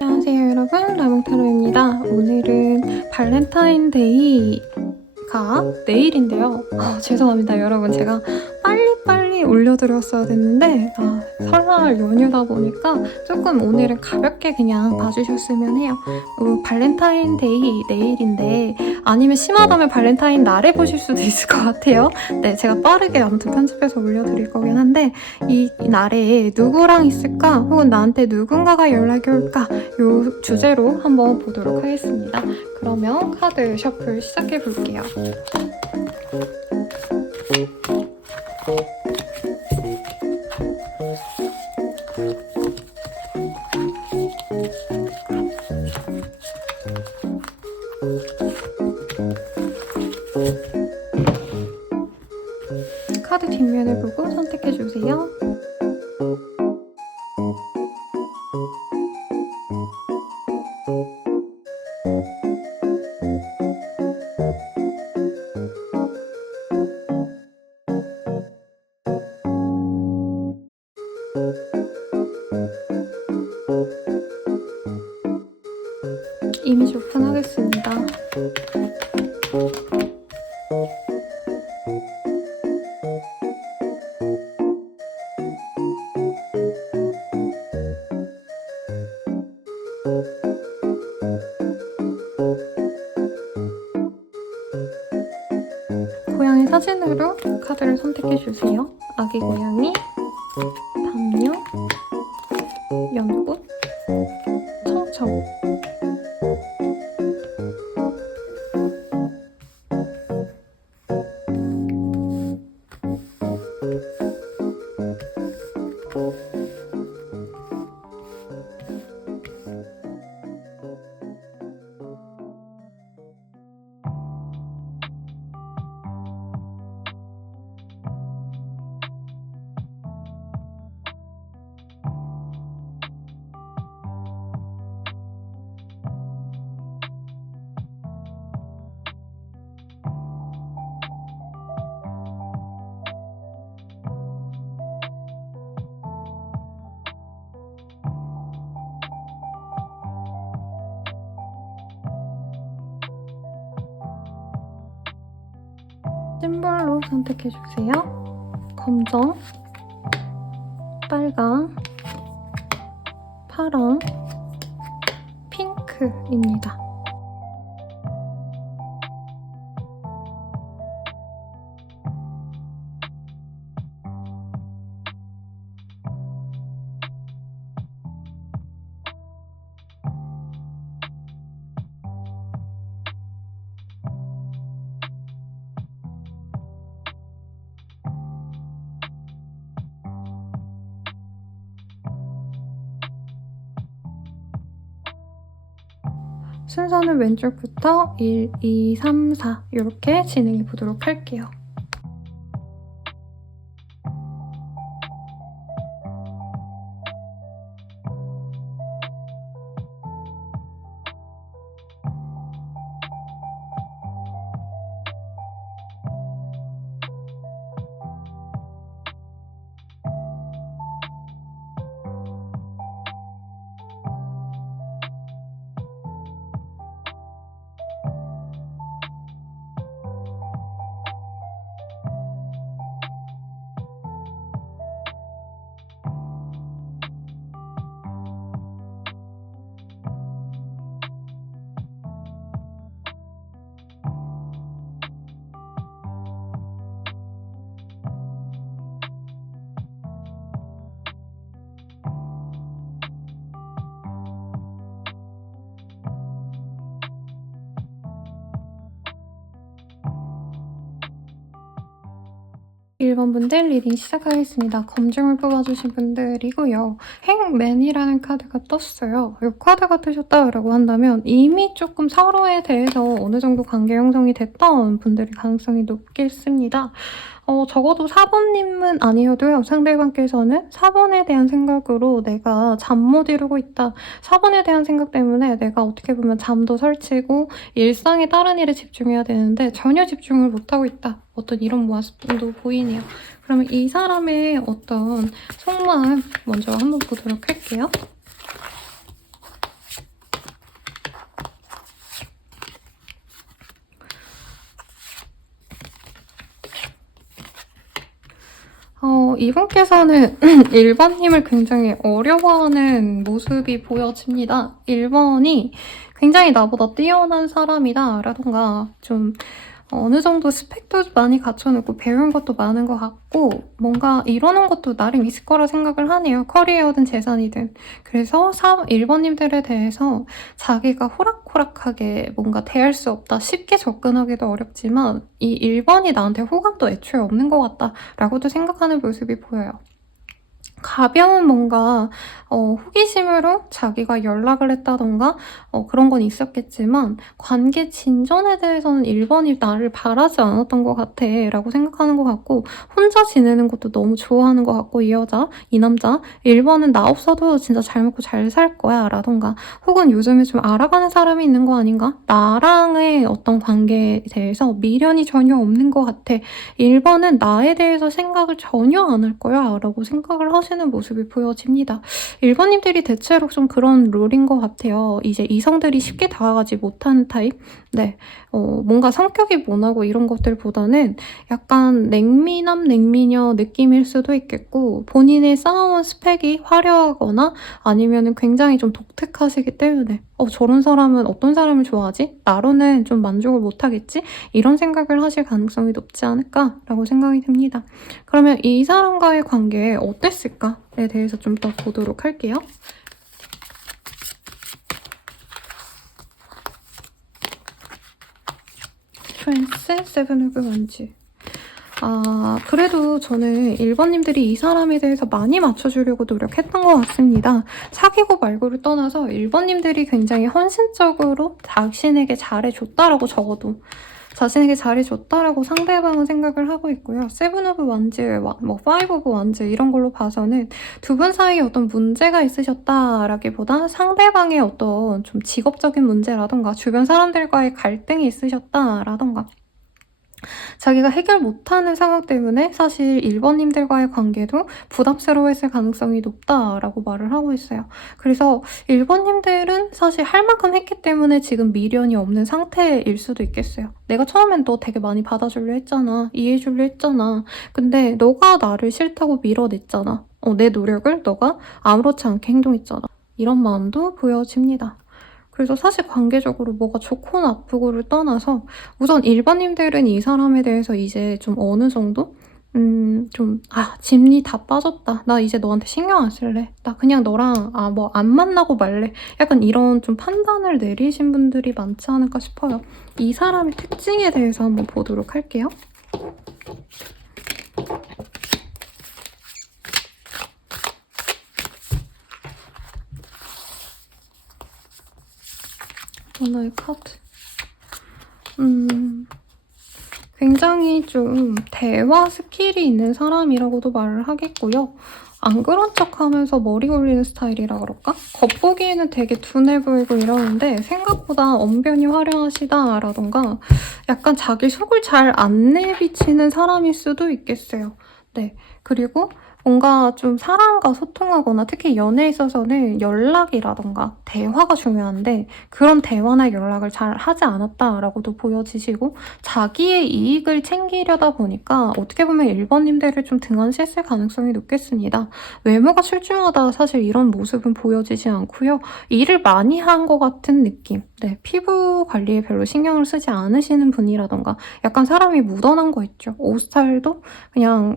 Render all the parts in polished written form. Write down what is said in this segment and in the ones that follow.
안녕하세요 여러분, 라몽타로입니다. 오늘은 발렌타인데이가 내일인데요. 죄송합니다 여러분, 제가 빨리 올려드렸어야 됐는데 설날 연휴다 보니까 조금 오늘은 가볍게 그냥 봐주셨으면 해요. 발렌타인데이 내일인데, 아니면 심하다면 발렌타인 날에 보실 수도 있을 것 같아요. 네, 제가 빠르게 아무튼 편집해서 올려드릴 거긴 한데, 이 날에 누구랑 있을까, 혹은 나한테 누군가가 연락이 올까, 요 주제로 한번 보도록 하겠습니다. 그러면 카드 셔플 시작해 볼게요. 카드 뒷면을 보고 선택해주세요. 이미지 오픈하겠습니다. 고양이 사진으로 카드를 선택해주세요. 아기 고양이, 담요, 연꽃, 청청. 심볼로 선택해주세요. 검정, 빨강, 파랑, 핑크입니다. 순서는 왼쪽부터 1, 2, 3, 4 이렇게 진행해 보도록 할게요. (1번) 분들 리딩 시작하겠습니다. 검증을 뽑아주신 분들이고요. 행맨이라는 카드가 떴어요. 이 카드가 뜨셨다고 한다면 이미 조금 서로에 대해서 어느 정도 관계 형성이 됐던 분들이 가능성이 높겠습니다. 적어도 4번님은 아니어도요. 상대방께서는 4번에 대한 생각으로 내가 잠 못 이루고 있다. 4번에 대한 생각 때문에 내가 어떻게 보면 잠도 설치고 일상의 다른 일에 집중해야 되는데 전혀 집중을 못하고 있다. 어떤 이런 모습도 보이네요. 그러면 이 사람의 어떤 속마음 먼저 한번 보도록 할게요. 이분께서는 1번님을 굉장히 어려워하는 모습이 보여집니다. 1번이 굉장히 나보다 뛰어난 사람이다 라던가 좀 어느 정도 스펙도 많이 갖춰놓고 배운 것도 많은 것 같고 뭔가 이러는 것도 나름 있을 거라 생각을 하네요. 커리어든 재산이든. 그래서 1번님들에 대해서 자기가 호락호락하게 뭔가 대할 수 없다. 쉽게 접근하기도 어렵지만 이 1번이 나한테 호감도 애초에 없는 것 같다 라고도 생각하는 모습이 보여요. 가벼운 뭔가 호기심으로 자기가 연락을 했다던가 그런 건 있었겠지만 관계 진전에 대해서는 1번이 나를 바라지 않았던 것 같아 라고 생각하는 것 같고 혼자 지내는 것도 너무 좋아하는 것 같고 이 여자, 이 남자 1번은 나 없어도 진짜 잘 먹고 잘 살 거야 라던가 혹은 요즘에 좀 알아가는 사람이 있는 거 아닌가? 나랑의 어떤 관계에 대해서 미련이 전혀 없는 것 같아. 1번은 나에 대해서 생각을 전혀 안 할 거야 라고 생각을 하시는 모습이 보여집니다. 1번님들이 대체로 좀 그런 롤인 것 같아요. 이제 이성들이 쉽게 다가가지 못하는 타입? 네. 뭔가 성격이 모나고 이런 것들보다는 약간 냉미남, 냉미녀 느낌일 수도 있겠고 본인의 쌓아온 스펙이 화려하거나 아니면 굉장히 좀 독특하시기 때문에 저런 사람은 어떤 사람을 좋아하지? 나로는 좀 만족을 못하겠지? 이런 생각을 하실 가능성이 높지 않을까라고 생각이 듭니다. 그러면 이 사람과의 관계 어땠을까에 대해서 좀 더 보도록 할게요. 프랜스, 세븐 오브 원즈. 그래도 저는 1번님들이 이 사람에 대해서 많이 맞춰주려고 노력했던 것 같습니다. 사귀고 말고를 떠나서 1번님들이 굉장히 헌신적으로 자신에게 잘해줬다라고 적어도 자신에게 잘해줬다라고 상대방은 생각을 하고 있고요. 세븐 오브 원즈, 파이브 오브 원즈 이런 걸로 봐서는 두 분 사이에 어떤 문제가 있으셨다라기보다 상대방의 어떤 좀 직업적인 문제라던가 주변 사람들과의 갈등이 있으셨다라던가 자기가 해결 못하는 상황 때문에 사실 1번님들과의 관계도 부담스러워했을 가능성이 높다라고 말을 하고 있어요. 그래서 1번님들은 사실 할 만큼 했기 때문에 지금 미련이 없는 상태일 수도 있겠어요. 내가 처음엔 너 되게 많이 받아주려 했잖아. 이해해주려 했잖아. 근데 너가 나를 싫다고 밀어냈잖아. 내 노력을 너가 아무렇지 않게 행동했잖아. 이런 마음도 보여집니다. 그래서 사실 관계적으로 뭐가 좋고 나쁘고를 떠나서 우선 1번님들은 이 사람에 대해서 이제 좀 어느 정도 짐이 다 빠졌다. 나 이제 너한테 신경 안 쓸래. 나 그냥 너랑 안 만나고 말래. 약간 이런 좀 판단을 내리신 분들이 많지 않을까 싶어요. 이 사람의 특징에 대해서 한번 보도록 할게요. 하나의 카드. 굉장히 좀 대화 스킬이 있는 사람이라고도 말을 하겠고요. 안 그런 척하면서 머리 올리는 스타일이라 그럴까? 겉보기에는 되게 둔해 보이고 이러는데 생각보다 언변이 화려하시다라던가 약간 자기 속을 잘 안 내비치는 사람일 수도 있겠어요. 네. 그리고 뭔가 좀 사람과 소통하거나 특히 연애에 있어서는 연락이라던가 대화가 중요한데 그런 대화나 연락을 잘 하지 않았다라고도 보여지시고 자기의 이익을 챙기려다 보니까 어떻게 보면 1번님들을 좀 등한시했을 가능성이 높겠습니다. 외모가 출중하다 사실 이런 모습은 보여지지 않고요. 일을 많이 한 것 같은 느낌. 네, 피부 관리에 별로 신경을 쓰지 않으시는 분이라던가 약간 사람이 묻어난 거 있죠. 옷 스타일도 그냥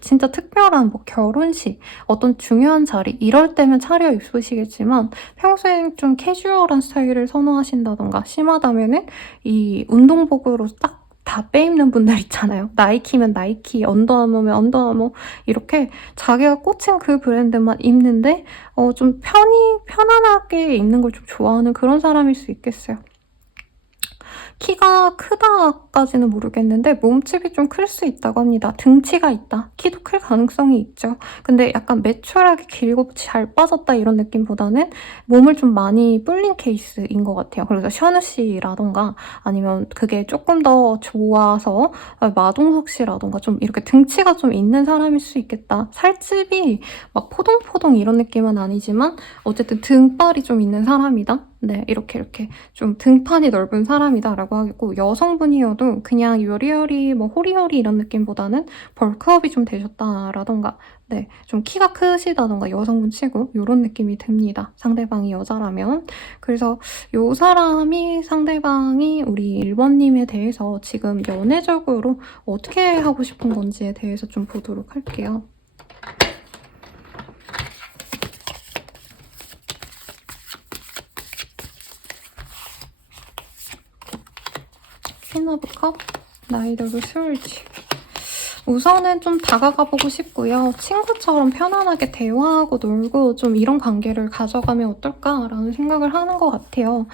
진짜 특별한 결혼식, 어떤 중요한 자리 이럴 때면 차려 입으시겠지만 평소엔 좀 캐주얼한 스타일을 선호하신다던가 심하다면은 이 운동복으로 딱 다 빼입는 분들 있잖아요. 나이키면 나이키, 언더아머면 언더아머 이렇게 자기가 꽂힌 그 브랜드만 입는데 좀 편안하게 입는 걸 좀 좋아하는 그런 사람일 수 있겠어요. 키가 크다까지는 모르겠는데 몸집이 좀 클 수 있다고 합니다. 등치가 있다. 키도 클 가능성이 있죠. 근데 약간 매출하게 길고 잘 빠졌다 이런 느낌보다는 몸을 좀 많이 불린 케이스인 것 같아요. 그래서 션우 씨라던가 아니면 그게 조금 더 좋아서 마동석 씨라던가 좀 이렇게 등치가 좀 있는 사람일 수 있겠다. 살집이 막 포동포동 이런 느낌은 아니지만 어쨌든 등발이 좀 있는 사람이다. 네, 이렇게 좀 등판이 넓은 사람이다라고 하겠고, 여성분이어도 그냥 요리요리 뭐 호리호리 이런 느낌보다는 벌크업이 좀 되셨다라던가, 네, 좀 키가 크시다던가 여성분 치고 이런 느낌이 듭니다. 상대방이 여자라면. 그래서 요 사람이 상대방이 우리 1번님에 대해서 지금 연애적으로 어떻게 하고 싶은 건지에 대해서 좀 보도록 할게요. 퀸 오브 컵, 나이트 오브 스월즈. 우선은 좀 다가가보고 싶고요. 친구처럼 편안하게 대화하고 놀고 좀 이런 관계를 가져가면 어떨까라는 생각을 하는 것 같아요.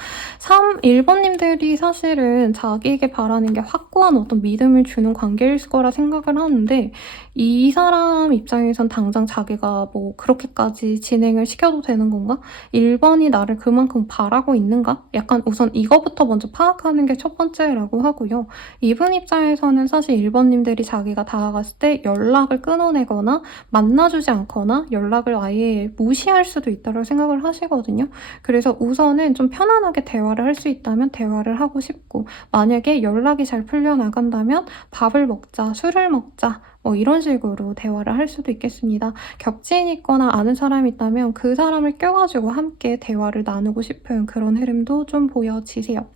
1번님들이 사실은 자기에게 바라는 게 확고한 어떤 믿음을 주는 관계일 거라 생각을 하는데 이 사람 입장에선 당장 자기가 뭐 그렇게까지 진행을 시켜도 되는 건가? 1번이 나를 그만큼 바라고 있는가? 약간 우선 이거부터 먼저 파악하는 게 첫 번째라고 하고요. 2번 입장에서는 사실 1번님들이 자기가 다가갔을 때 연락을 끊어내거나 만나주지 않거나 연락을 아예 무시할 수도 있다고 생각을 하시거든요. 그래서 우선은 좀 편안하게 대화를 할 수 있다면 대화를 하고 싶고 만약에 연락이 잘 풀려나간다면 밥을 먹자, 술을 먹자 뭐 이런 식으로 대화를 할 수도 있겠습니다. 겹친 있거나 아는 사람이 있다면 그 사람을 껴가지고 함께 대화를 나누고 싶은 그런 흐름도 좀 보여지세요.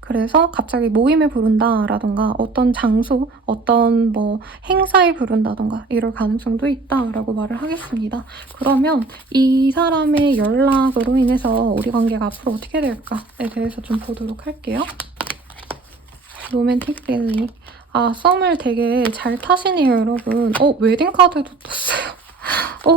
그래서 갑자기 모임을 부른다라던가 어떤 장소, 어떤 뭐 행사에 부른다던가 이럴 가능성도 있다라고 말을 하겠습니다. 그러면 이 사람의 연락으로 인해서 우리 관계가 앞으로 어떻게 될까에 대해서 좀 보도록 할게요. 로맨틱 필링. 아, 썸을 되게 잘 타시네요, 여러분. 웨딩카드도 떴어요.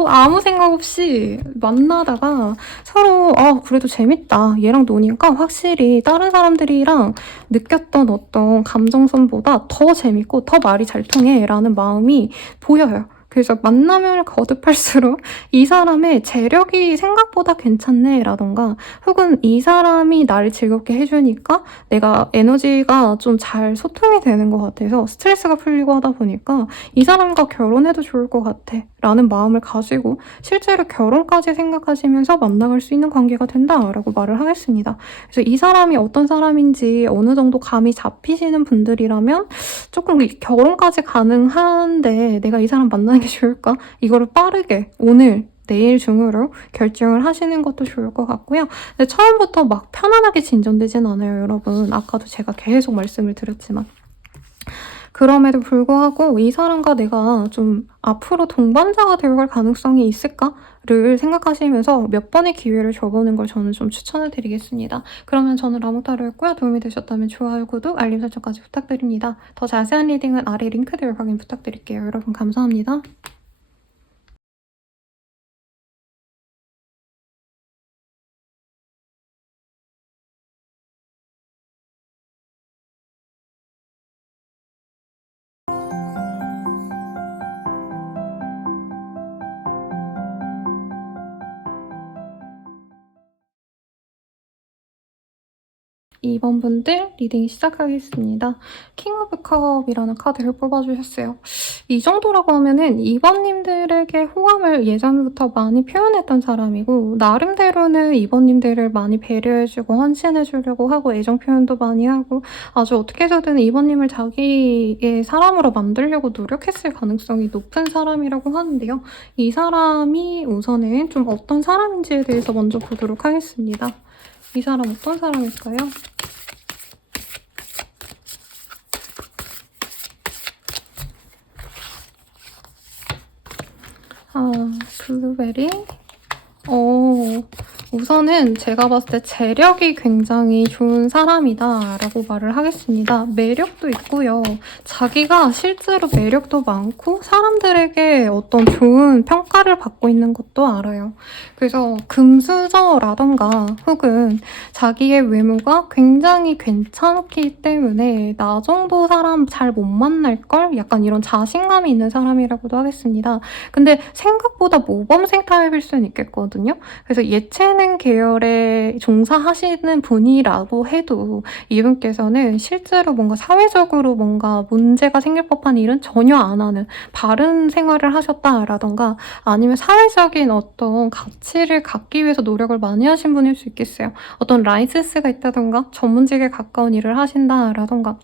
아무 생각 없이 만나다가 서로 그래도 재밌다. 얘랑 노니까 확실히 다른 사람들이랑 느꼈던 어떤 감정선보다 더 재밌고 더 말이 잘 통해 라는 마음이 보여요. 그래서 만남을 거듭할수록 이 사람의 재력이 생각보다 괜찮네 라던가 혹은 이 사람이 나를 즐겁게 해주니까 내가 에너지가 좀 잘 소통이 되는 것 같아서 스트레스가 풀리고 하다 보니까 이 사람과 결혼해도 좋을 것 같아 라는 마음을 가지고 실제로 결혼까지 생각하시면서 만나갈 수 있는 관계가 된다라고 말을 하겠습니다. 그래서 이 사람이 어떤 사람인지 어느 정도 감이 잡히시는 분들이라면 조금 결혼까지 가능한데 내가 이 사람 만나는 게 좋을까? 이거를 빠르게 오늘 내일 중으로 결정을 하시는 것도 좋을 것 같고요. 근데 처음부터 막 편안하게 진전되진 않아요, 여러분. 아까도 제가 계속 말씀을 드렸지만. 그럼에도 불구하고 이 사람과 내가 좀 앞으로 동반자가 되어갈 가능성이 있을까를 생각하시면서 몇 번의 기회를 줘보는 걸 저는 좀 추천을 드리겠습니다. 그러면 저는 라모타로였고요. 도움이 되셨다면 좋아요, 구독, 알림 설정까지 부탁드립니다. 더 자세한 리딩은 아래 링크들 확인 부탁드릴게요. 여러분 감사합니다. 이번 분들 리딩 시작하겠습니다. 킹 오브 컵이라는 카드를 뽑아주셨어요. 이 정도라고 하면은 2번님들에게 호감을 예전부터 많이 표현했던 사람이고 나름대로는 2번님들을 많이 배려해주고 헌신해주려고 하고 애정 표현도 많이 하고 아주 어떻게 해서든 2번님을 자기의 사람으로 만들려고 노력했을 가능성이 높은 사람이라고 하는데요. 이 사람이 우선은 좀 어떤 사람인지에 대해서 먼저 보도록 하겠습니다. 이 사람 어떤 사람일까요? 블루베리? 우선은 제가 봤을 때 재력이 굉장히 좋은 사람이다라고 말을 하겠습니다. 매력도 있고요. 자기가 실제로 매력도 많고 사람들에게 어떤 좋은 평가를 받고 있는 것도 알아요. 그래서 금수저라던가 혹은 자기의 외모가 굉장히 괜찮기 때문에 나 정도 사람 잘 못 만날걸? 약간 이런 자신감이 있는 사람이라고도 하겠습니다. 근데 생각보다 모범생 타입일 수는 있겠거든요. 그래서 예체능 계열에 종사하시는 분이라고 해도 이분께서는 실제로 뭔가 사회적으로 뭔가 문제가 생길 법한 일은 전혀 안 하는 바른 생활을 하셨다라던가 아니면 사회적인 어떤 가치를 갖기 위해서 노력을 많이 하신 분일 수 있겠어요. 어떤 라이센스가 있다던가 전문직에 가까운 일을 하신다라던가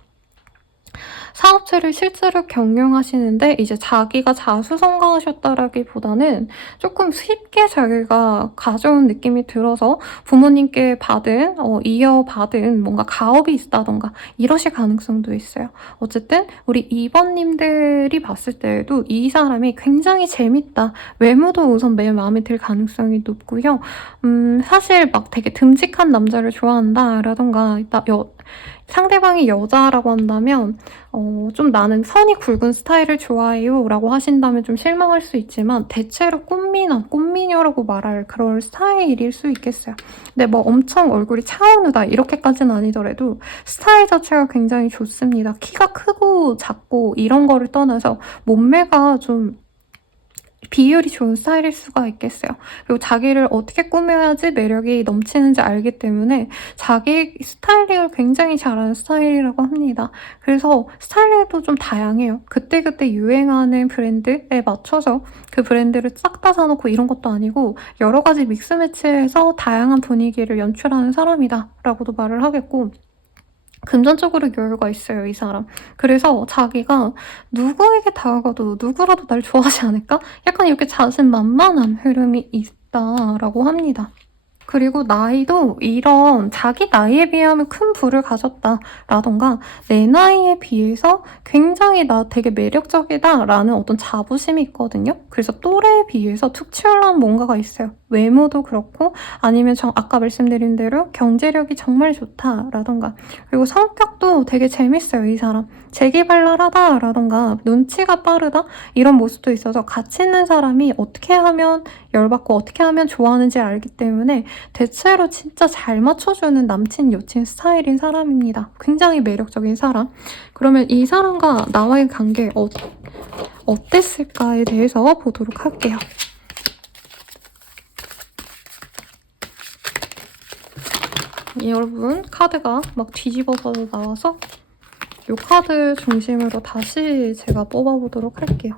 사업체를 실제로 경영하시는데 이제 자기가 자수성가하셨다라기보다는 조금 쉽게 자기가 가져온 느낌이 들어서 부모님께 받은 이어받은 뭔가 가업이 있다던가 이러실 가능성도 있어요. 어쨌든 우리 2번님들이 봤을 때에도 이 사람이 굉장히 재밌다. 외모도 우선 매일 마음에 들 가능성이 높고요. 사실 막 되게 듬직한 남자를 좋아한다라던가 상대방이 여자라고 한다면 좀 나는 선이 굵은 스타일을 좋아해요 라고 하신다면 좀 실망할 수 있지만 대체로 꽃미남, 꽃미녀라고 말할 그럴 스타일일 수 있겠어요. 근데 뭐 엄청 얼굴이 차은우다 이렇게까지는 아니더라도 스타일 자체가 굉장히 좋습니다. 키가 크고 작고 이런 거를 떠나서 몸매가 좀 비율이 좋은 스타일일 수가 있겠어요. 그리고 자기를 어떻게 꾸며야지 매력이 넘치는지 알기 때문에 자기 스타일링을 굉장히 잘하는 스타일이라고 합니다. 그래서 스타일링도 좀 다양해요. 그때그때 유행하는 브랜드에 맞춰서 그 브랜드를 싹 다 사놓고 이런 것도 아니고 여러 가지 믹스매치해서 다양한 분위기를 연출하는 사람이다 라고도 말을 하겠고 금전적으로 여유가 있어요, 이 사람. 그래서 자기가 누구에게 다가가도 누구라도 날 좋아하지 않을까? 약간 이렇게 자신만만한 흐름이 있다라고 합니다. 그리고 나이도 이런 자기 나이에 비하면 큰 부를 가졌다라던가 내 나이에 비해서 굉장히 나 되게 매력적이다라는 어떤 자부심이 있거든요. 그래서 또래에 비해서 특출난 뭔가가 있어요. 외모도 그렇고 아니면 아까 말씀드린 대로 경제력이 정말 좋다라던가 그리고 성격도 되게 재밌어요, 이 사람. 재기발랄하다라던가 눈치가 빠르다 이런 모습도 있어서 같이 있는 사람이 어떻게 하면 열받고 어떻게 하면 좋아하는지 알기 때문에 대체로 진짜 잘 맞춰주는 남친 여친 스타일인 사람입니다. 굉장히 매력적인 사람. 그러면 이 사람과 나와의 관계 어땠을까에 대해서 보도록 할게요. 여러분 카드가 막 뒤집어서 나와서 이 카드 중심으로 다시 제가 뽑아보도록 할게요.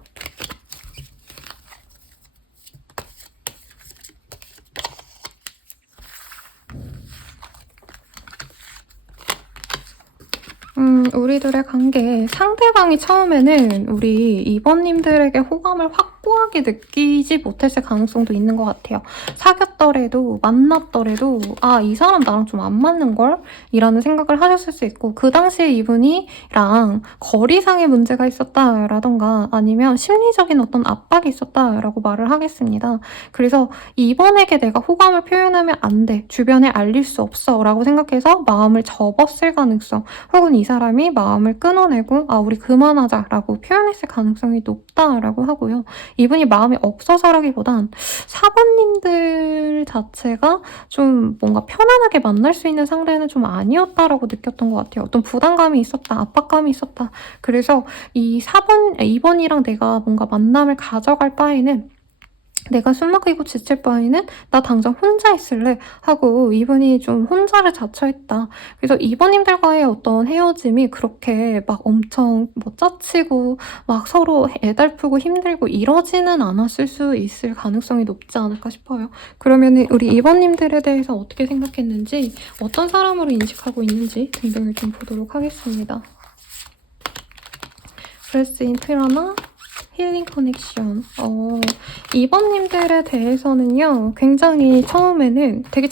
우리들의 관계 상대방이 처음에는 우리 2번님들에게 호감을 확고하게 느끼지 못했을 가능성도 있는 것 같아요. 사귀었더라도 만났더라도 이 사람 나랑 좀 안 맞는걸? 이라는 생각을 하셨을 수 있고 그 당시에 이분이랑 거리상의 문제가 있었다라던가 아니면 심리적인 어떤 압박이 있었다라고 말을 하겠습니다. 그래서 이번에게 내가 호감을 표현하면 안 돼. 주변에 알릴 수 없어 라고 생각해서 마음을 접었을 가능성 혹은 이 사람이 마음을 끊어내고 우리 그만하자 라고 표현했을 가능성이 높다라고 하고요. 이분이 마음이 없어서라기보단 4번님들 자체가 좀 뭔가 편안하게 만날 수 있는 상대는 좀 아니었다라고 느꼈던 것 같아요. 어떤 부담감이 있었다, 압박감이 있었다. 그래서 이 2번이랑 내가 뭔가 만남을 가져갈 바에는 내가 숨 막히고 지칠 바에는 나 당장 혼자 있을래 하고 이분이 좀 혼자를 자처했다. 그래서 이번님들과의 어떤 헤어짐이 그렇게 막 엄청 짜치고 막 서로 애달프고 힘들고 이러지는 않았을 수 있을 가능성이 높지 않을까 싶어요. 그러면 우리 이번님들에 대해서 어떻게 생각했는지 어떤 사람으로 인식하고 있는지 등등을 좀 보도록 하겠습니다. 브레스 인트라나 힐링 커넥션. 2번님들에 대해서는요, 굉장히 처음에는 되게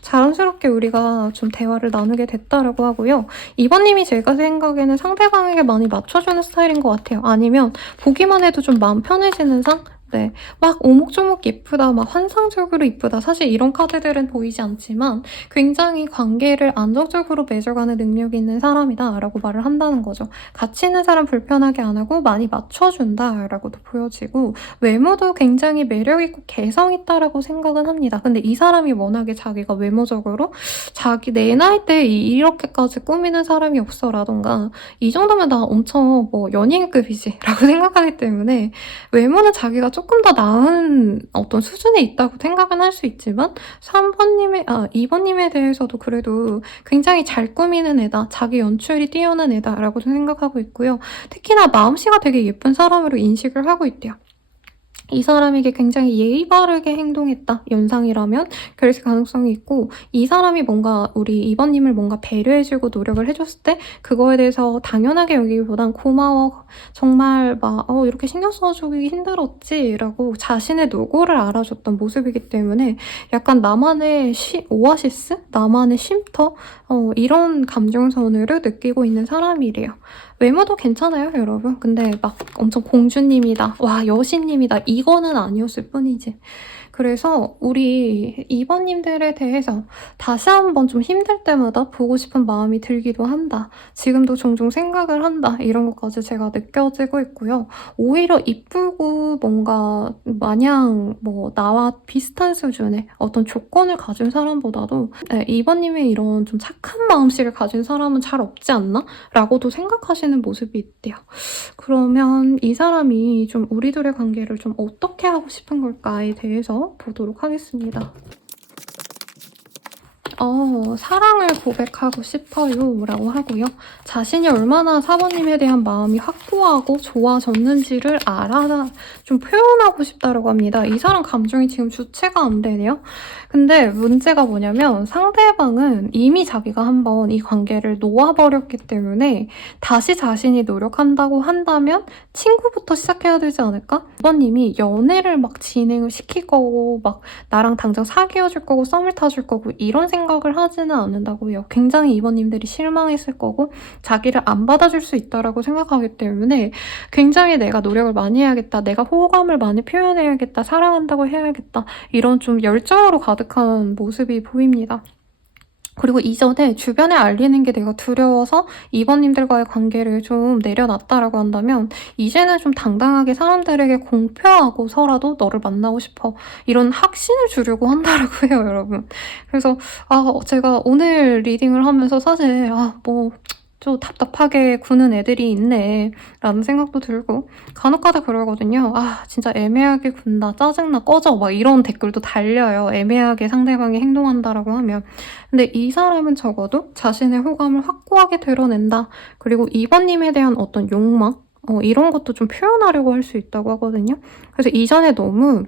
자연스럽게 우리가 좀 대화를 나누게 됐다라고 하고요. 2번님이 제가 생각에는 상대방에게 많이 맞춰주는 스타일인 것 같아요. 아니면 보기만 해도 좀 마음 편해지는 상? 네, 막 오목조목 예쁘다, 막 환상적으로 이쁘다. 사실 이런 카드들은 보이지 않지만 굉장히 관계를 안정적으로 맺어가는 능력이 있는 사람이다라고 말을 한다는 거죠. 같이 있는 사람 불편하게 안 하고 많이 맞춰준다라고도 보여지고 외모도 굉장히 매력있고 개성있다라고 생각은 합니다. 근데 이 사람이 워낙에 자기가 외모적으로 자기 내 나이 때 이렇게까지 꾸미는 사람이 없어라던가 이 정도면 나 엄청 뭐 연예인급이지 라고 생각하기 때문에 외모는 자기가 조금 더 나은 어떤 수준에 있다고 생각은 할 수 있지만 2번님에 대해서도 그래도 굉장히 잘 꾸미는 애다. 자기 연출이 뛰어난 애다라고 생각하고 있고요. 특히나 마음씨가 되게 예쁜 사람으로 인식을 하고 있대요. 이 사람에게 굉장히 예의 바르게 행동했다. 연상이라면 그랬을 가능성이 있고 이 사람이 뭔가 우리 2번님을 뭔가 배려해주고 노력을 해줬을 때 그거에 대해서 당연하게 여기기보단 고마워. 정말 막 이렇게 신경 써주기 힘들었지 라고 자신의 노고를 알아줬던 모습이기 때문에 약간 나만의 오아시스? 나만의 쉼터? 이런 감정선을 느끼고 있는 사람이래요. 외모도 괜찮아요, 여러분. 근데 막 엄청 공주님이다. 와, 여신님이다. 이거는 아니었을 뿐이지. 그래서 우리 2번님들에 대해서 다시 한번 좀 힘들 때마다 보고 싶은 마음이 들기도 한다. 지금도 종종 생각을 한다. 이런 것까지 제가 느껴지고 있고요. 오히려 이쁘고 뭔가 마냥 뭐 나와 비슷한 수준의 어떤 조건을 가진 사람보다도 2번님의 이런 좀 착한 마음씨를 가진 사람은 잘 없지 않나? 라고도 생각하시는 모습이 있대요. 그러면 이 사람이 좀 우리들의 관계를 좀 어떻게 하고 싶은 걸까에 대해서 보도록 하겠습니다. 사랑을 고백하고 싶어요 라고 하고요. 자신이 얼마나 4번님에 대한 마음이 확고하고 좋아졌는지를 좀 표현하고 싶다라고 합니다. 이 사람 감정이 지금 주체가 안 되네요. 근데 문제가 뭐냐면 상대방은 이미 자기가 한번 이 관계를 놓아버렸기 때문에 다시 자신이 노력한다고 한다면 친구부터 시작해야 되지 않을까? 2번님이 연애를 막 진행을 시킬 거고 막 나랑 당장 사귀어줄 거고 썸을 타줄 거고 이런 생각을 하지는 않는다고요. 굉장히 2번님들이 실망했을 거고 자기를 안 받아줄 수 있다라고 생각하기 때문에 굉장히 내가 노력을 많이 해야겠다. 내가 호감을 많이 표현해야겠다. 사랑한다고 해야겠다. 이런 좀 열정으로 가득한 모습이 보입니다. 그리고 이전에 주변에 알리는 게 내가 두려워서 2번님들과의 관계를 좀 내려놨다라고 한다면 이제는 좀 당당하게 사람들에게 공표하고서라도 너를 만나고 싶어. 이런 확신을 주려고 한다라고 해요, 여러분. 그래서 제가 오늘 리딩을 하면서 사실 좀 답답하게 구는 애들이 있네 라는 생각도 들고 간혹가다 그러거든요. 진짜 애매하게 군다, 짜증나, 꺼져 막 이런 댓글도 달려요. 애매하게 상대방이 행동한다라고 하면. 근데 이 사람은 적어도 자신의 호감을 확고하게 드러낸다. 그리고 2번님에 대한 어떤 욕망 이런 것도 좀 표현하려고 할 수 있다고 하거든요. 그래서 이전에 너무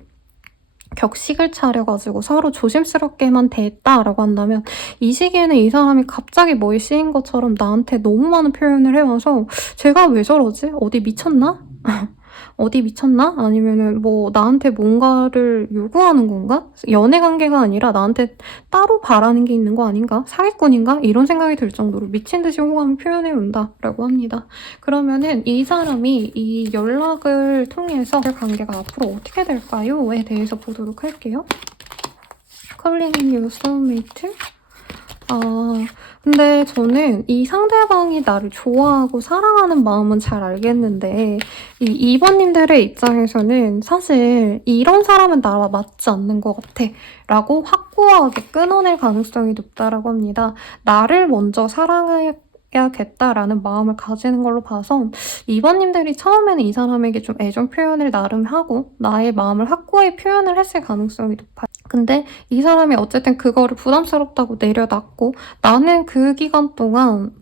격식을 차려가지고 서로 조심스럽게만 대했다라고 한다면 이 시기에는 이 사람이 갑자기 뭐에 씌인 것처럼 나한테 너무 많은 표현을 해와서 제가 왜 저러지? 어디 미쳤나? 어디 미쳤나? 아니면은 뭐 나한테 뭔가를 요구하는 건가? 연애 관계가 아니라 나한테 따로 바라는 게 있는 거 아닌가? 사기꾼인가? 이런 생각이 들 정도로 미친 듯이 호감을 표현해 온다라고 합니다. 그러면은 이 사람이 이 연락을 통해서 관계가 앞으로 어떻게 될까요?에 대해서 보도록 할게요. Calling in your soulmate? 근데 저는 이 상대방이 나를 좋아하고 사랑하는 마음은 잘 알겠는데 이 2번님들의 입장에서는 사실 이런 사람은 나와 맞지 않는 것 같아 라고 확고하게 끊어낼 가능성이 높다라고 합니다. 나를 먼저 사랑해야겠다라는 마음을 가지는 걸로 봐서 2번님들이 처음에는 이 사람에게 좀 애정 표현을 나름 하고 나의 마음을 확고히 표현을 했을 가능성이 높아요. 근데 이 사람이 어쨌든 그거를 부담스럽다고 내려놨고 나는 그 기간 동안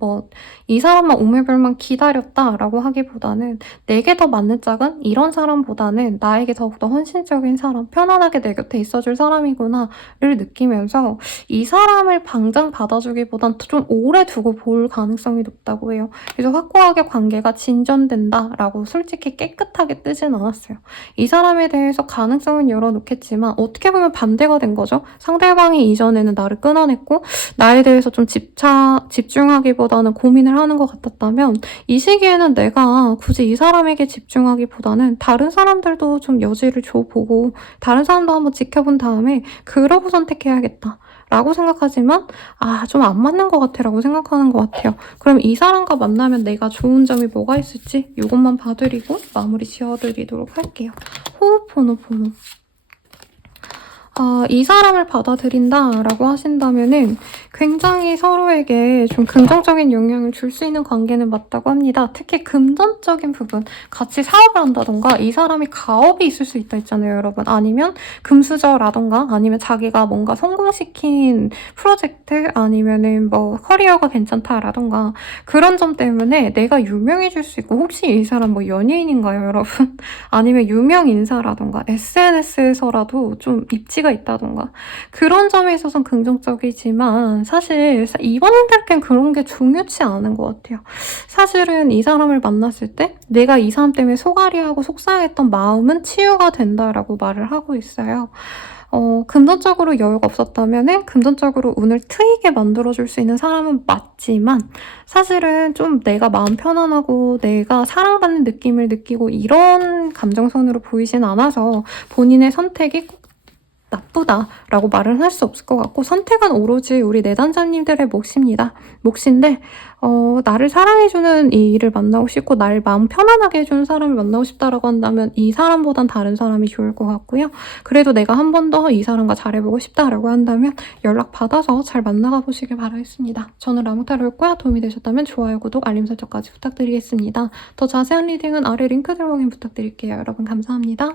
이 사람만 오매별만 기다렸다라고 하기보다는 내게 더 맞는 짝은 이런 사람보다는 나에게 더욱더 헌신적인 사람, 편안하게 내 곁에 있어줄 사람이구나를 느끼면서 이 사람을 당장 받아주기보단 좀 오래 두고 볼 가능성이 높다고 해요. 그래서 확고하게 관계가 진전된다라고 솔직히 깨끗하게 뜨진 않았어요. 이 사람에 대해서 가능성은 열어놓겠지만 어떻게 보면 반대로 반대가 된 거죠. 상대방이 이전에는 나를 끊어냈고 나에 대해서 좀 집중하기보다는 고민을 하는 것 같았다면 이 시기에는 내가 굳이 이 사람에게 집중하기보다는 다른 사람들도 좀 여지를 줘보고 다른 사람도 한번 지켜본 다음에 그러고 선택해야겠다 라고 생각하지만 좀 안 맞는 것 같아 라고 생각하는 것 같아요. 그럼 이 사람과 만나면 내가 좋은 점이 뭐가 있을지 이것만 봐드리고 마무리 지어드리도록 할게요. 호흡호노포노. 이 사람을 받아들인다라고 하신다면은 굉장히 서로에게 좀 긍정적인 영향을 줄 수 있는 관계는 맞다고 합니다. 특히 금전적인 부분, 같이 사업을 한다던가 이 사람이 가업이 있을 수 있다 했잖아요, 여러분. 아니면 금수저라던가 아니면 자기가 뭔가 성공시킨 프로젝트 아니면은 뭐 커리어가 괜찮다라던가 그런 점 때문에 내가 유명해질 수 있고 혹시 이 사람 뭐 연예인인가요, 여러분? 아니면 유명 인사라던가 SNS에서라도 좀 입지가 있다던가 그런 점에 있어서는 긍정적이지만 사실 이번들께는 그런 게 중요치 않은 것 같아요. 사실은 이 사람을 만났을 때 내가 이 사람 때문에 속앓이하고 속상했던 마음은 치유가 된다라고 말을 하고 있어요. 금전적으로 여유가 없었다면은 금전적으로 운을 트이게 만들어줄 수 있는 사람은 맞지만 사실은 좀 내가 마음 편안하고 내가 사랑받는 느낌을 느끼고 이런 감정선으로 보이진 않아서 본인의 선택이 꼭 나쁘다라고 말은 할 수 없을 것 같고 선택은 오로지 우리 내단자님들의 몫인데 나를 사랑해주는 이 일을 만나고 싶고 나를 마음 편안하게 해주는 사람을 만나고 싶다라고 한다면 이 사람보단 다른 사람이 좋을 것 같고요. 그래도 내가 한 번 더 이 사람과 잘해보고 싶다라고 한다면 연락 받아서 잘 만나가 보시길 바라겠습니다. 저는 라무타로였고요. 도움이 되셨다면 좋아요, 구독, 알림 설정까지 부탁드리겠습니다. 더 자세한 리딩은 아래 링크들 확인 부탁드릴게요. 여러분 감사합니다.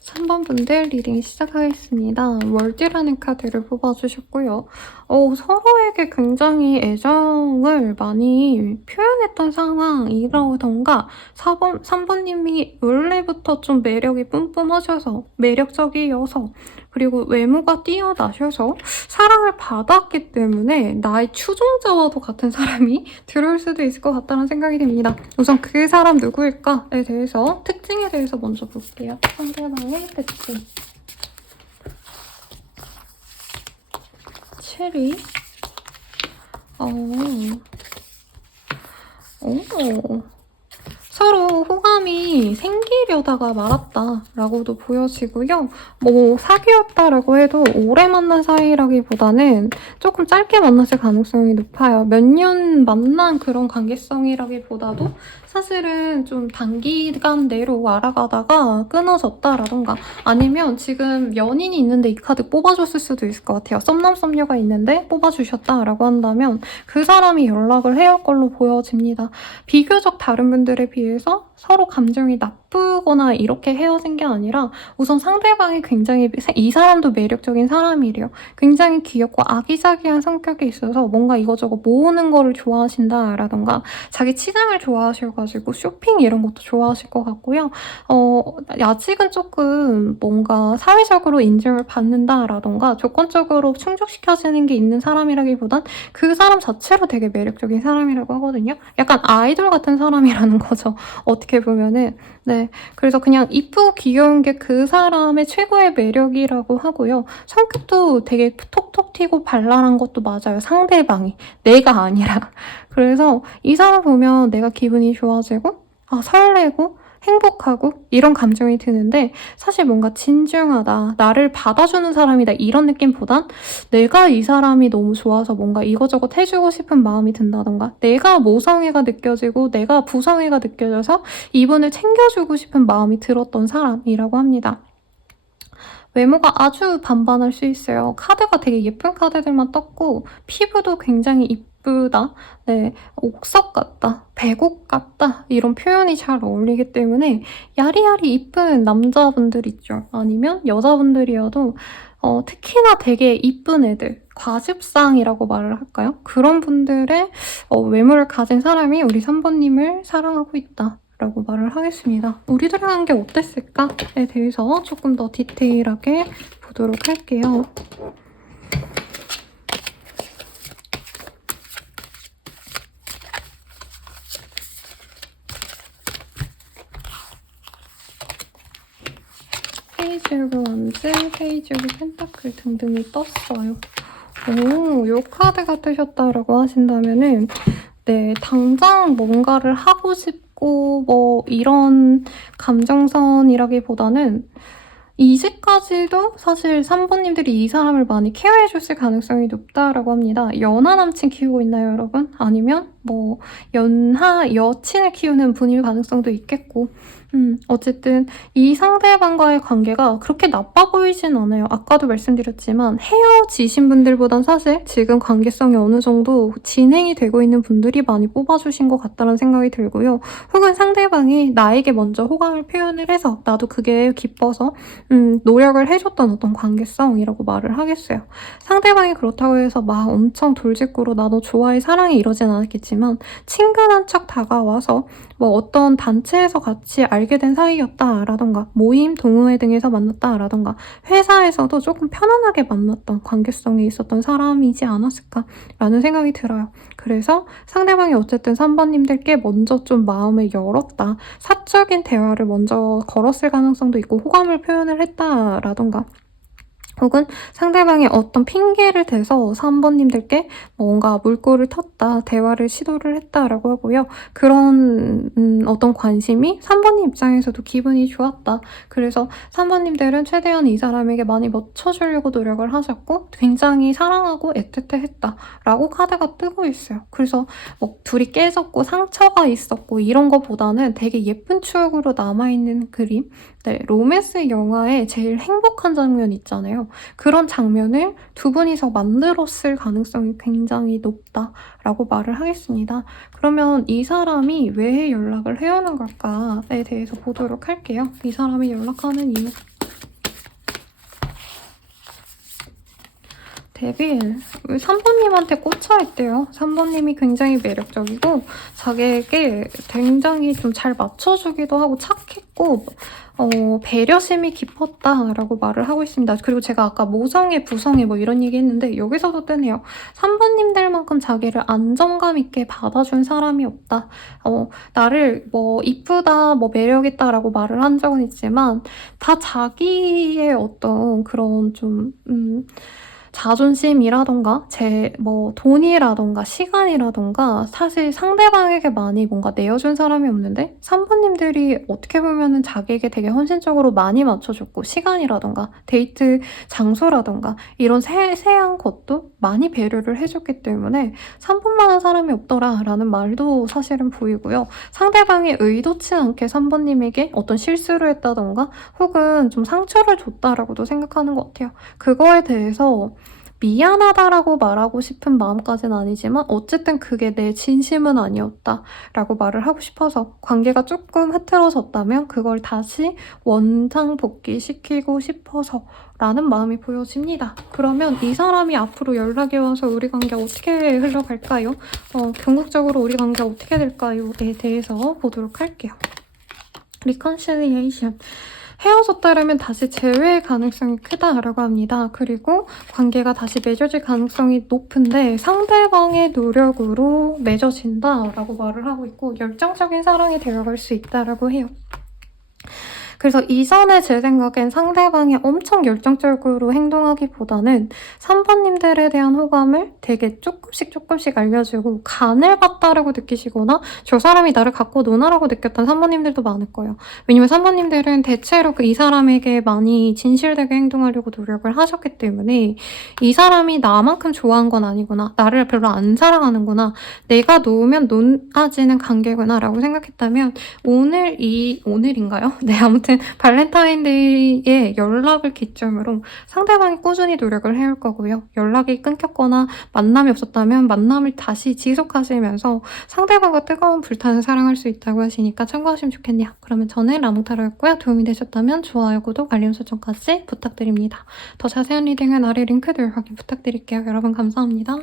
삼 번 분들 리딩 시작하겠습니다. 월드라는 카드를 뽑아주셨고요. 서로에게 굉장히 애정을 많이 표현했던 상황이라던가 3번님이 원래부터 좀 매력이 뿜뿜하셔서 매력적이어서 그리고 외모가 뛰어나셔서 사랑을 받았기 때문에 나의 추종자와도 같은 사람이 들어올 수도 있을 것 같다는 생각이 듭니다. 우선 그 사람 누구일까에 대해서 특징에 대해서 먼저 볼게요. 상대방의 특징. 체리. 서로 호감이 생기려다가 말았다라고도 보여지고요. 뭐 사귀었다라고 해도 오래 만난 사이라기보다는 조금 짧게 만났을 가능성이 높아요. 몇 년 만난 그런 관계성이라기보다도 사실은 좀 단기간 내로 알아가다가 끊어졌다라던가 아니면 지금 연인이 있는데 이 카드 뽑아줬을 수도 있을 것 같아요. 썸남 썸녀가 있는데 뽑아주셨다라고 한다면 그 사람이 연락을 해야 할 걸로 보여집니다. 비교적 다른 분들에 비해서 서로 감정이 나쁘거나 이렇게 헤어진 게 아니라 우선 상대방이 굉장히 이 사람도 매력적인 사람이래요. 굉장히 귀엽고 아기자기한 성격이 있어서 뭔가 이거저거 모으는 거를 좋아하신다라던가 자기 치장을 좋아하셔가지고 쇼핑 이런 것도 좋아하실 것 같고요. 아직은 조금 뭔가 사회적으로 인정을 받는다라던가 조건적으로 충족시켜지는 게 있는 사람이라기보단 그 사람 자체로 되게 매력적인 사람이라고 하거든요. 약간 아이돌 같은 사람이라는 거죠. 어떻게 보면은. 네. 그래서 그냥 이쁘고 귀여운 게 그 사람의 최고의 매력이라고 하고요. 성격도 되게 톡톡 튀고 발랄한 것도 맞아요. 상대방이. 내가 아니라. 그래서 이 사람 보면 내가 기분이 좋아지고, 설레고, 행복하고 이런 감정이 드는데 사실 뭔가 진중하다, 나를 받아주는 사람이다 이런 느낌보단 내가 이 사람이 너무 좋아서 뭔가 이것저것 해주고 싶은 마음이 든다던가 내가 모성애가 느껴지고 내가 부성애가 느껴져서 이분을 챙겨주고 싶은 마음이 들었던 사람이라고 합니다. 외모가 아주 반반할 수 있어요. 카드가 되게 예쁜 카드들만 떴고 피부도 굉장히 이쁘다. 네, 옥석 같다. 백옥 같다. 이런 표현이 잘 어울리기 때문에 야리야리 이쁜 남자분들 있죠. 아니면 여자분들이어도 특히나 되게 이쁜 애들, 과즙상이라고 말을 할까요? 그런 분들의 외모를 가진 사람이 우리 3번님을 사랑하고 있다 라고 말을 하겠습니다. 우리들의 관계 어땠을까에 대해서 조금 더 디테일하게 보도록 할게요. 페이지 오브 원즈, 페이지 오브 펜타클 등등이 떴어요. 오, 요 카드가 뜨셨다라고 하신다면은 네, 당장 뭔가를 하고 싶고 뭐 이런 감정선이라기보다는 이제까지도 사실 3번님들이 이 사람을 많이 케어해줬을 가능성이 높다라고 합니다. 연하 남친 키우고 있나요, 여러분? 아니면 뭐 연하 여친을 키우는 분일 가능성도 있겠고 어쨌든 이 상대방과의 관계가 그렇게 나빠 보이진 않아요. 아까도 말씀드렸지만 헤어지신 분들보단 사실 지금 관계성이 어느 정도 진행이 되고 있는 분들이 많이 뽑아주신 것 같다는 생각이 들고요. 혹은 상대방이 나에게 먼저 호감을 표현을 해서 나도 그게 기뻐서 노력을 해줬던 어떤 관계성이라고 말을 하겠어요. 상대방이 그렇다고 해서 막 엄청 돌직구로 나 너 좋아해 사랑해 이러진 않았겠지만 친근한 척 다가와서 뭐 어떤 단체에서 같이 알게 된 사이였다라던가 모임, 동호회 등에서 만났다라던가 회사에서도 조금 편안하게 만났던 관계성이 있었던 사람이지 않았을까라는 생각이 들어요. 그래서 상대방이 어쨌든 3번님들께 먼저 좀 마음을 열었다. 사적인 대화를 먼저 걸었을 가능성도 있고 호감을 표현을 했다라던가 혹은 상대방이 어떤 핑계를 대서 3번님들께 뭔가 물꼬를 텄다, 대화를 시도를 했다라고 하고요. 그런 어떤 관심이 3번님 입장에서도 기분이 좋았다. 그래서 3번님들은 최대한 이 사람에게 많이 맞춰주려고 노력을 하셨고 굉장히 사랑하고 애틋해했다라고 카드가 뜨고 있어요. 그래서 뭐 둘이 깨졌고 상처가 있었고 이런 거보다는 되게 예쁜 추억으로 남아있는 그림. 네, 로맨스 영화에 제일 행복한 장면 있잖아요. 그런 장면을 두 분이서 만들었을 가능성이 굉장히 높다라고 말을 하겠습니다. 그러면 이 사람이 왜 연락을 해오는 걸까에 대해서 보도록 할게요. 이 사람이 연락하는 이유. 데빌, 3번님한테 꽂혀있대요. 3번님이 굉장히 매력적이고 자기에게 굉장히 좀 잘 맞춰주기도 하고 착했고 배려심이 깊었다라고 말을 하고 있습니다. 그리고 제가 아까 모성애, 부성애 뭐 이런 얘기 했는데 여기서도 뜨네요. 3번님들만큼 자기를 안정감 있게 받아준 사람이 없다. 나를 뭐 이쁘다, 뭐 매력있다라고 말을 한 적은 있지만 다 자기의 어떤 그런 좀 자존심이라던가 뭐 돈이라던가 시간이라던가 사실 상대방에게 많이 뭔가 내어준 사람이 없는데 3번님들이 어떻게 보면은 자기에게 되게 헌신적으로 많이 맞춰줬고 시간이라던가 데이트 장소라던가 이런 세세한 것도 많이 배려를 해줬기 때문에 3번만한 사람이 없더라라는 말도 사실은 보이고요. 상대방이 의도치 않게 3번님에게 어떤 실수를 했다던가 혹은 좀 상처를 줬다라고도 생각하는 것 같아요. 그거에 대해서 미안하다라고 말하고 싶은 마음까지는 아니지만 어쨌든 그게 내 진심은 아니었다라고 말을 하고 싶어서 관계가 조금 흐트러졌다면 그걸 다시 원상복귀시키고 싶어서 라는 마음이 보여집니다. 그러면 이 사람이 앞으로 연락이 와서 우리 관계 어떻게 흘러갈까요? 궁극적으로 우리 관계 어떻게 될까요?에 대해서 보도록 할게요. 리컨실리에이션. 헤어졌다라면 다시 재회의 가능성이 크다라고 합니다. 그리고 관계가 다시 맺어질 가능성이 높은데 상대방의 노력으로 맺어진다라고 말을 하고 있고 열정적인 사랑이 되어갈 수 있다라고 해요. 그래서 이전에 제 생각엔 상대방이 엄청 열정적으로 행동하기보다는 3번님들에 대한 호감을 되게 조금씩 알려주고 간을 봤다라고 느끼시거나 저 사람이 나를 갖고 노나라고 느꼈던 3번님들도 많을 거예요. 왜냐면 3번님들은 대체로 이 사람에게 많이 진실되게 행동하려고 노력을 하셨기 때문에 이 사람이 나만큼 좋아한 건 아니구나. 나를 별로 안 사랑하는구나. 내가 놓으면 논아지는 관계구나 라고 생각했다면 오늘인가요? 네, 아무튼 아무튼 발렌타인데이에 연락을 기점으로 상대방이 꾸준히 노력을 해올 거고요. 연락이 끊겼거나 만남이 없었다면 만남을 다시 지속하시면서 상대방과 뜨거운 불타는 사랑할 수 있다고 하시니까 참고하시면 좋겠네요. 그러면 저는 라몽타로였고요. 도움이 되셨다면 좋아요, 구독, 알림 설정까지 부탁드립니다. 더 자세한 리딩은 아래 링크들 확인 부탁드릴게요. 여러분 감사합니다.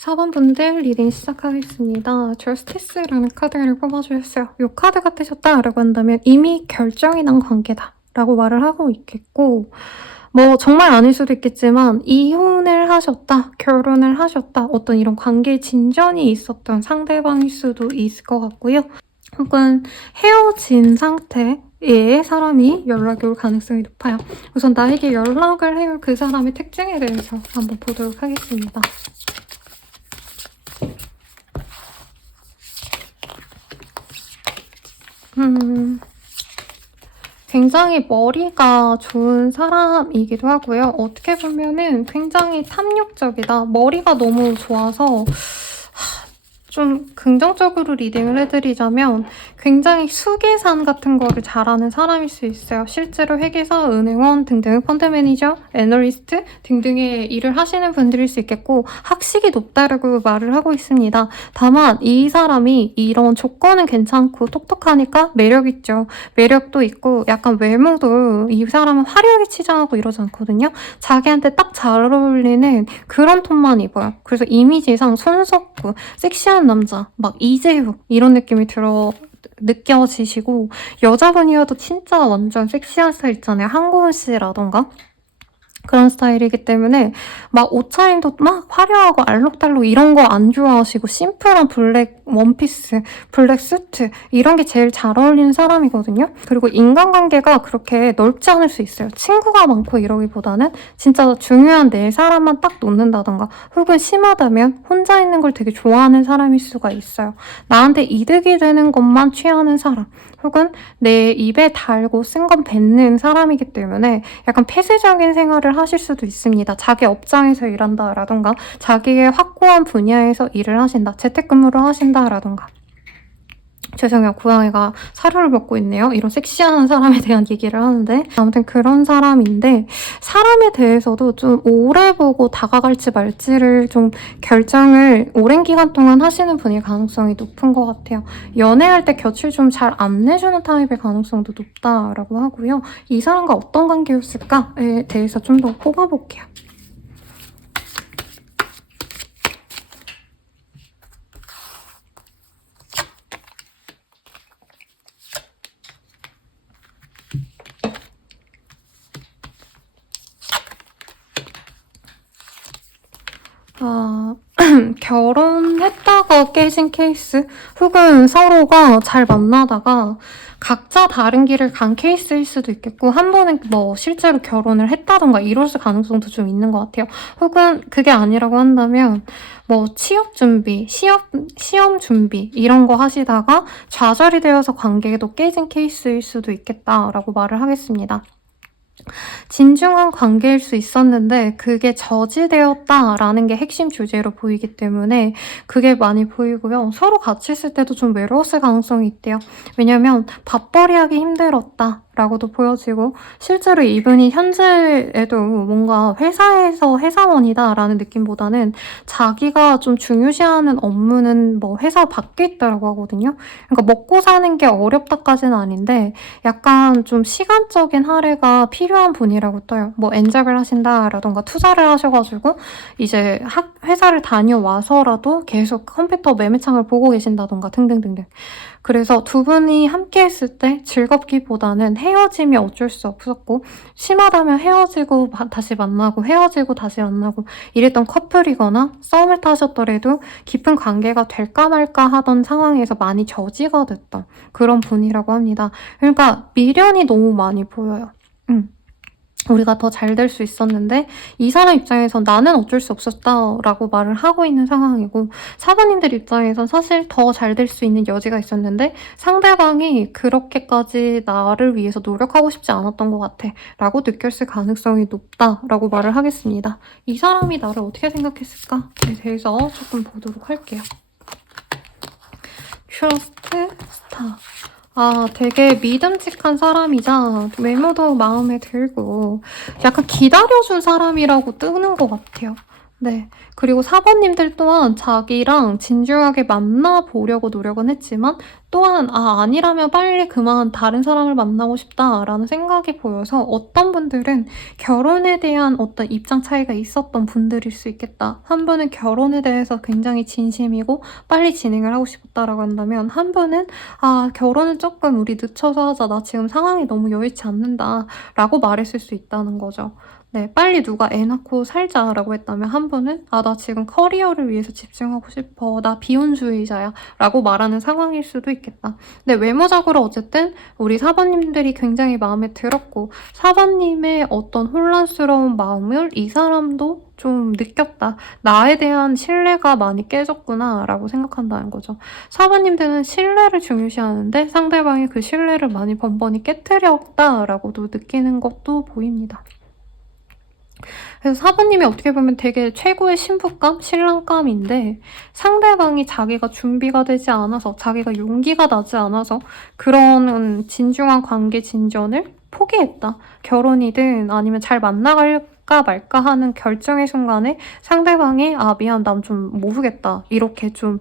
(4번) 분들 리딩 시작하겠습니다. 저스티스라는 카드를 뽑아주셨어요. 이 카드가 뜨셨다라고 한다면 이미 결정이 난 관계다 라고 말을 하고 있겠고, 뭐 정말 아닐 수도 있겠지만 이혼을 하셨다, 결혼을 하셨다, 어떤 이런 관계의 진전이 있었던 상대방일 수도 있을 것 같고요. 혹은 헤어진 상태의 사람이 연락이 올 가능성이 높아요. 우선 나에게 연락을 해올 그 사람의 특징에 대해서 한번 보도록 하겠습니다. 굉장히 머리가 좋은 사람이기도 하고요. 어떻게 보면은 굉장히 탐욕적이다. 머리가 너무 좋아서 좀 긍정적으로 리딩을 해드리자면 굉장히 수계산 같은 거를 잘하는 사람일 수 있어요. 실제로 회계사, 은행원 등등, 펀드 매니저, 애널리스트 등등의 일을 하시는 분들일 수 있겠고 학식이 높다라고 말을 하고 있습니다. 다만 이 사람이 이런 조건은 괜찮고 똑똑하니까 매력 있죠. 매력도 있고 약간 외모도 이 사람은 화려하게 치장하고 이러지 않거든요. 자기한테 딱 잘 어울리는 그런 톤만 입어요. 그래서 이미지상 손석구, 섹시한 남자, 막 이재우 이런 느낌이 느껴지시고 여자분이어도 진짜 완전 섹시한 스타일 있잖아요. 한고은 씨라던가 그런 스타일이기 때문에 막 옷차림도 막 화려하고 알록달록 이런 거 안 좋아하시고 심플한 블랙 원피스, 블랙 수트 이런 게 제일 잘 어울리는 사람이거든요. 그리고 인간관계가 그렇게 넓지 않을 수 있어요. 친구가 많고 이러기보다는 진짜 중요한 내 사람만 딱 놓는다던가 혹은 심하다면 혼자 있는 걸 되게 좋아하는 사람일 수가 있어요. 나한테 이득이 되는 것만 취하는 사람 혹은 내 입에 달고 쓴 건 뱉는 사람이기 때문에 약간 폐쇄적인 생활을 하실 수도 있습니다. 자기 업장에서 일한다라던가 자기의 확고한 분야에서 일을 하신다, 재택근무를 하신다라던가. 죄송해요. 고양이가 사료를 먹고 있네요. 이런 섹시한 사람에 대한 얘기를 하는데 아무튼 그런 사람인데 사람에 대해서도 좀 오래 보고 다가갈지 말지를 좀 결정을 오랜 기간 동안 하시는 분일 가능성이 높은 것 같아요. 연애할 때 곁을 좀 잘 안 내주는 타입일 가능성도 높다라고 하고요. 이 사람과 어떤 관계였을까에 대해서 좀 더 뽑아볼게요. 결혼했다가 깨진 케이스 혹은 서로가 잘 만나다가 각자 다른 길을 간 케이스일 수도 있겠고 한 번은 뭐 실제로 결혼을 했다던가 이랬을 가능성도 좀 있는 것 같아요. 혹은 그게 아니라고 한다면 뭐 취업 준비, 시험 준비 이런 거 하시다가 좌절이 되어서 관계도 깨진 케이스일 수도 있겠다라고 말을 하겠습니다. 진중한 관계일 수 있었는데 그게 저지되었다라는 게 핵심 주제로 보이기 때문에 그게 많이 보이고요. 서로 같이 있을 때도 좀 외로웠을 가능성이 있대요. 왜냐면 밥벌이하기 힘들었다. 라고도 보여지고 실제로 이분이 현재에도 뭔가 회사에서 회사원이다 라는 느낌보다는 자기가 좀 중요시하는 업무는 뭐 회사 밖에 있다라고 하거든요. 그러니까 먹고 사는 게 어렵다까지는 아닌데 약간 좀 시간적인 할애가 필요한 분이라고 떠요. 뭐 엔잡을 하신다라던가 투자를 하셔가지고 이제 회사를 다녀와서라도 계속 컴퓨터 매매창을 보고 계신다던가 등등등등. 그래서 두 분이 함께 했을 때 즐겁기보다는 헤어짐이 어쩔 수 없었고, 심하다면 헤어지고 다시 만나고 헤어지고 다시 만나고 이랬던 커플이거나 썸을 타셨더라도 깊은 관계가 될까 말까 하던 상황에서 많이 저지가 됐던 그런 분이라고 합니다. 그러니까 미련이 너무 많이 보여요. 우리가 더 잘 될 수 있었는데 이 사람 입장에선 나는 어쩔 수 없었다라고 말을 하고 있는 상황이고, 사부님들 입장에선 사실 더 잘 될 수 있는 여지가 있었는데 상대방이 그렇게까지 나를 위해서 노력하고 싶지 않았던 것 같아 라고 느꼈을 가능성이 높다라고 말을 하겠습니다. 이 사람이 나를 어떻게 생각했을까에 대해서 조금 보도록 할게요. 트러스트 스타. 되게 믿음직한 사람이자 외모도 마음에 들고 약간 기다려준 사람이라고 뜨는 것 같아요. 네. 그리고 사번님들 또한 자기랑 진중하게 만나보려고 노력은 했지만 또한 아니라면 빨리 그만 다른 사람을 만나고 싶다라는 생각이 보여서 어떤 분들은 결혼에 대한 어떤 입장 차이가 있었던 분들일 수 있겠다. 한 분은 결혼에 대해서 굉장히 진심이고 빨리 진행을 하고 싶었다라고 한다면, 한 분은 결혼은 조금 우리 늦춰서 하자. 나 지금 상황이 너무 여의치 않는다 라고 말했을 수 있다는 거죠. 네, 빨리 누가 애 낳고 살자라고 했다면 한 분은 나 지금 커리어를 위해서 집중하고 싶어. 나 비혼주의자야 라고 말하는 상황일 수도 있겠다. 근데 외모적으로 어쨌든 우리 사번님들이 굉장히 마음에 들었고, 사번님의 어떤 혼란스러운 마음을 이 사람도 좀 느꼈다. 나에 대한 신뢰가 많이 깨졌구나 라고 생각한다는 거죠. 사번님들은 신뢰를 중요시하는데 상대방이 그 신뢰를 많이 번번이 깨트렸다라고도 느끼는 것도 보입니다. 그래서 사부님이 어떻게 보면 되게 최고의 신부감, 신랑감인데 상대방이 자기가 준비가 되지 않아서, 자기가 용기가 나지 않아서 그런 진중한 관계 진전을 포기했다. 결혼이든 아니면 잘 만나갈까 말까 하는 결정의 순간에 상대방이 미안, 난 좀 모르겠다. 이렇게 좀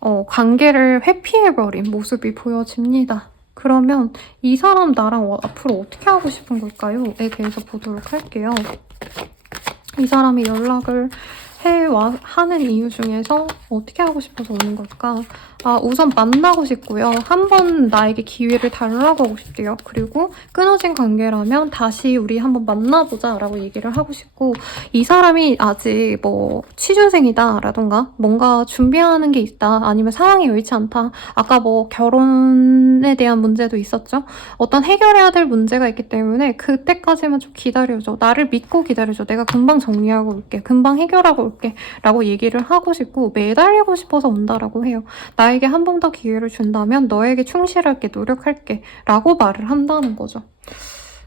관계를 회피해버린 모습이 보여집니다. 그러면 이 사람 나랑 앞으로 어떻게 하고 싶은 걸까요?에 대해서 보도록 할게요. 이 사람이 연락을 하는 이유 중에서 어떻게 하고 싶어서 오는 걸까? 우선 만나고 싶고요. 한번 나에게 기회를 달라고 하고 싶대요. 그리고 끊어진 관계라면 다시 우리 한번 만나보자 라고 얘기를 하고 싶고, 이 사람이 아직 취준생이다 라던가 뭔가 준비하는 게 있다, 아니면 상황이 여의치 않다. 아까 결혼에 대한 문제도 있었죠. 어떤 해결해야 될 문제가 있기 때문에 그때까지만 좀 기다려줘. 나를 믿고 기다려줘. 내가 금방 정리하고 올게. 금방 해결하고 올게 라고 얘기를 하고 싶고, 매달리고 싶어서 온다라고 해요. 나에게 한 번 더 기회를 준다면 너에게 충실할게, 노력할게 라고 말을 한다는 거죠.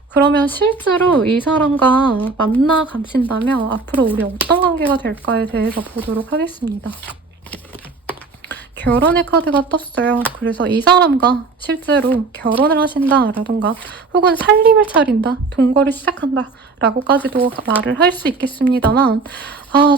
그러면 실제로 이 사람과 만나 가신다면 앞으로 우리 어떤 관계가 될까에 대해서 보도록 하겠습니다. 결혼의 카드가 떴어요. 그래서 이 사람과 실제로 결혼을 하신다라던가 혹은 살림을 차린다, 동거를 시작한다 라고까지도 말을 할 수 있겠습니다만,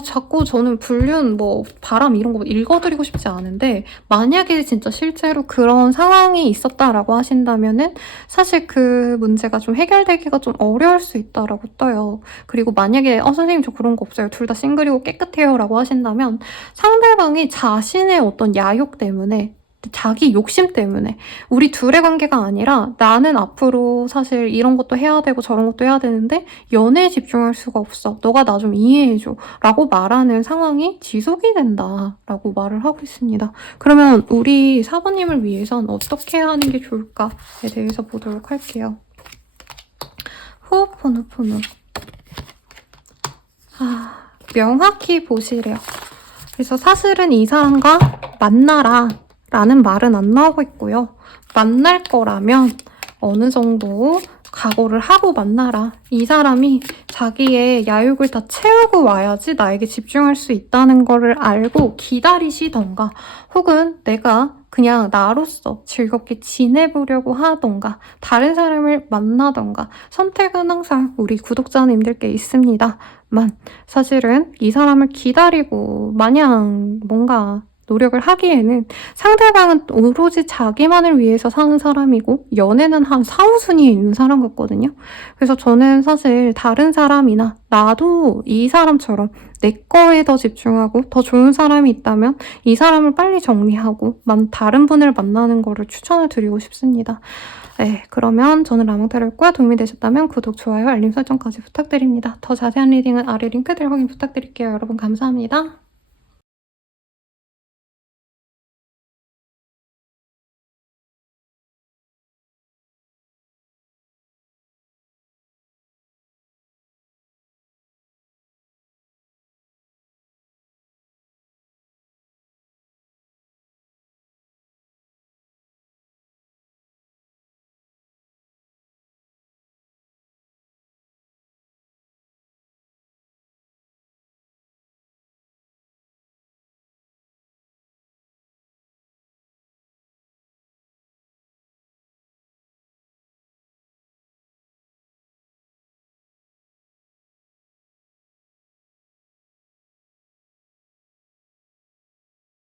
자꾸 저는 불륜, 바람 이런 거 읽어드리고 싶지 않은데, 만약에 진짜 실제로 그런 상황이 있었다라고 하신다면은 사실 그 문제가 좀 해결되기가 좀 어려울 수 있다라고 떠요. 그리고 만약에 선생님 저 그런 거 없어요, 둘 다 싱글이고 깨끗해요 라고 하신다면, 상대방이 자신의 어떤 야욕 때문에, 자기 욕심 때문에, 우리 둘의 관계가 아니라 나는 앞으로 사실 이런 것도 해야 되고 저런 것도 해야 되는데 연애에 집중할 수가 없어, 너가 나 좀 이해해줘 라고 말하는 상황이 지속이 된다 라고 말을 하고 있습니다. 그러면 우리 사부님을 위해선 어떻게 하는 게 좋을까에 대해서 보도록 할게요. 호흡호흡호흡. 명확히 보시래요. 그래서 사실은 이 사람과 만나라 라는 말은 안 나오고 있고요. 만날 거라면 어느 정도 각오를 하고 만나라. 이 사람이 자기의 야욕을 다 채우고 와야지 나에게 집중할 수 있다는 거를 알고 기다리시던가, 혹은 내가 그냥 나로서 즐겁게 지내보려고 하던가 다른 사람을 만나던가, 선택은 항상 우리 구독자님들께 있습니다만 사실은 이 사람을 기다리고 마냥 뭔가 노력을 하기에는 상대방은 오로지 자기만을 위해서 사는 사람이고 연애는 한 4, 5순위에 있는 사람 같거든요. 그래서 저는 사실 다른 사람이나 나도 이 사람처럼 내 거에 더 집중하고 더 좋은 사람이 있다면 이 사람을 빨리 정리하고 다른 분을 만나는 거를 추천을 드리고 싶습니다. 네, 그러면 저는 라몽타로였고요. 도움이 되셨다면 구독, 좋아요, 알림 설정까지 부탁드립니다. 더 자세한 리딩은 아래 링크들 확인 부탁드릴게요. 여러분 감사합니다.